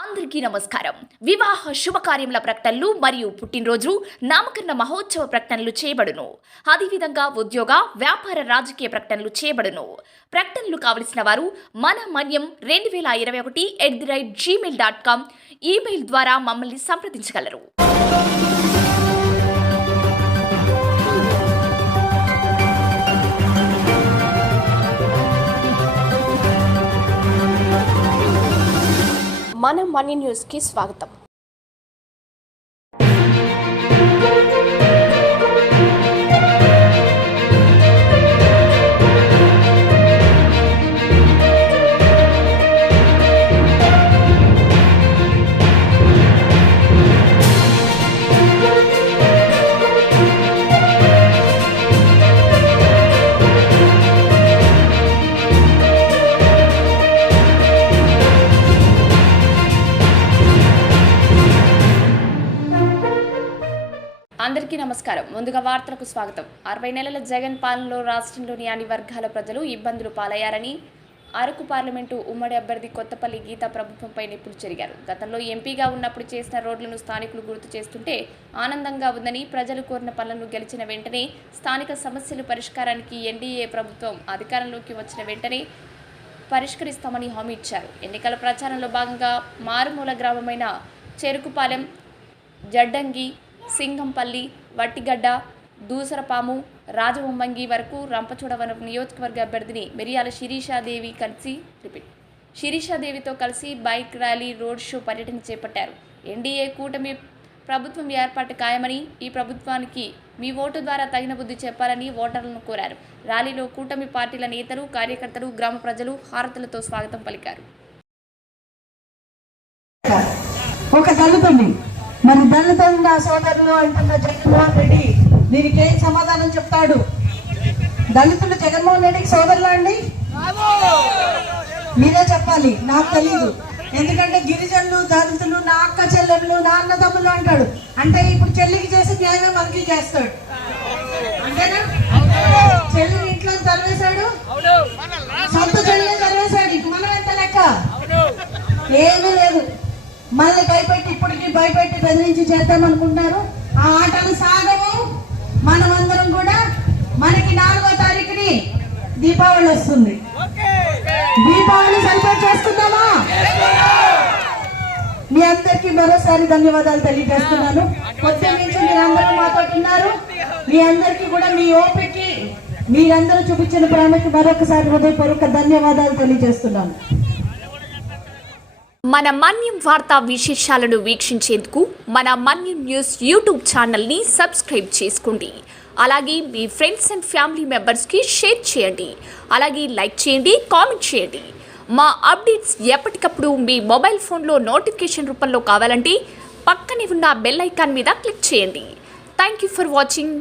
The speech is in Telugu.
అందరికీ నమస్కారం. వివాహ శుభకార్యముల ప్రకటనలు మరియు పుట్టినరోజు నామకరణ మహోత్సవ ప్రకటనలు చేయబడును. అదేవిధంగా ఉద్యోగ వ్యాపార రాజకీయ ప్రకటనలు చేయబడును. ప్రకటనలు కావలసిన వారు మన మన్యం 2021@gmail.com ఈమెయిల్ ద్వారా మమ్మల్ని సంప్రదించగలరు. మన మనీ న్యూస్కి స్వాగతం. అందరికీ నమస్కారం. ముందుగా వార్తలకు స్వాగతం. 60 నెలల జగన్ పాలనలో రాష్ట్రంలోని అన్ని వర్గాల ప్రజలు ఇబ్బందులు పాలయ్యారని అరకు పార్లమెంటు ఉమ్మడి అభ్యర్థి కొత్తపల్లి గీత ప్రభుత్వంపై నిప్పులు చెరిగారు. గతంలో ఎంపీగా ఉన్నప్పుడు చేసిన రోడ్లను స్థానికులు గుర్తు చేస్తుంటే ఆనందంగా ఉందని, ప్రజలు కోరిన పనులను గెలిచిన వెంటనే స్థానిక సమస్యలు పరిష్కారానికి ఎన్డీఏ ప్రభుత్వం అధికారంలోకి వచ్చిన వెంటనే పరిష్కరిస్తామని హామీ ఇచ్చారు. ఎన్నికల ప్రచారంలో భాగంగా మారుమూల గ్రామమైన చెరుకుపాలెం, జడ్డంగి, సింగంపల్లి, వట్టిగడ్డ, దూసరపాము, రాజవొమ్మంగి వరకు రంపచోడవరం నియోజకవర్గ అభ్యర్థిని మిరియాల శిరీషాదేవితో కలిసి బైక్ ర్యాలీ, రోడ్ షో పర్యటన చేపట్టారు. ఎన్డీఏ కూటమి ప్రభుత్వం ఏర్పాటు ఖాయమని, ఈ ప్రభుత్వానికి మీ ఓటు ద్వారా తగిన బుద్ధి చెప్పాలని ఓటర్లను కోరారు. ర్యాలీలో కూటమి పార్టీల నేతలు, కార్యకర్తలు, గ్రామ ప్రజలు హారతులతో స్వాగతం పలికారు. మరి దళితంగా సోదరులు అంటున్న జగన్మోహన్ రెడ్డి దీనికి ఏం సమాధానం చెప్తాడు? దళితులు జగన్మోహన్ రెడ్డికి సోదరులా అండి? మీరే చెప్పాలి, నాకు తెలీదు. ఎందుకంటే గిరిజనులు, దళితులు నా అక్క చెల్లెళ్ళు, నా అన్న తమ్ముళ్ళు అంటాడు. అంటే ఇప్పుడు చెల్లికి చేసే న్యాయమే మనకి చేస్తాడు, అంతేనా? చెల్లిని ఇంట్లో తరివేశాడు, సొంత చెల్లిని తరివేశాడు. ఇక మనం ఎంత లెక్క? ఏమీ లేదు. మనల్ని భయపెట్టి, ఇప్పటికీ భయపెట్టి బెదిరించి చేద్దామనుకుంటున్నారు. ఆ ఆటలు సాగము. మనమందరం కూడా మనకి 4వ తారీఖుని దీపావళి వస్తుంది. దీపావళి సెలబ్రేట్ చేసుకుందామా? మీ అందరికీ మరోసారి ధన్యవాదాలు తెలియజేస్తున్నాను. పొద్దున్న నుంచి మీరందరూ మాతో ఉన్నారు. మీ అందరికీ కూడా మీ ఓపికకి, మీరందరూ చూపించిన ప్రేమకి మరొకసారి హృదయపూర్వక ధన్యవాదాలు తెలియజేస్తున్నాను. మన మన్యం వార్తా విశేషాలను వీక్షించేందుకు మన మన్యం న్యూస్ యూట్యూబ్ ఛానల్ని సబ్స్క్రైబ్ చేసుకోండి. అలాగే మీ ఫ్రెండ్స్ అండ్ ఫ్యామిలీ మెంబర్స్కి షేర్ చేయండి. అలాగే లైక్ చేయండి, కామెంట్ చేయండి. మా అప్డేట్స్ ఎప్పటికప్పుడు మీ మొబైల్ ఫోన్లో నోటిఫికేషన్ రూపంలో కావాలంటే పక్కనే ఉన్న బెల్ ఐకాన్ మీద క్లిక్ చేయండి. Thank you for watching.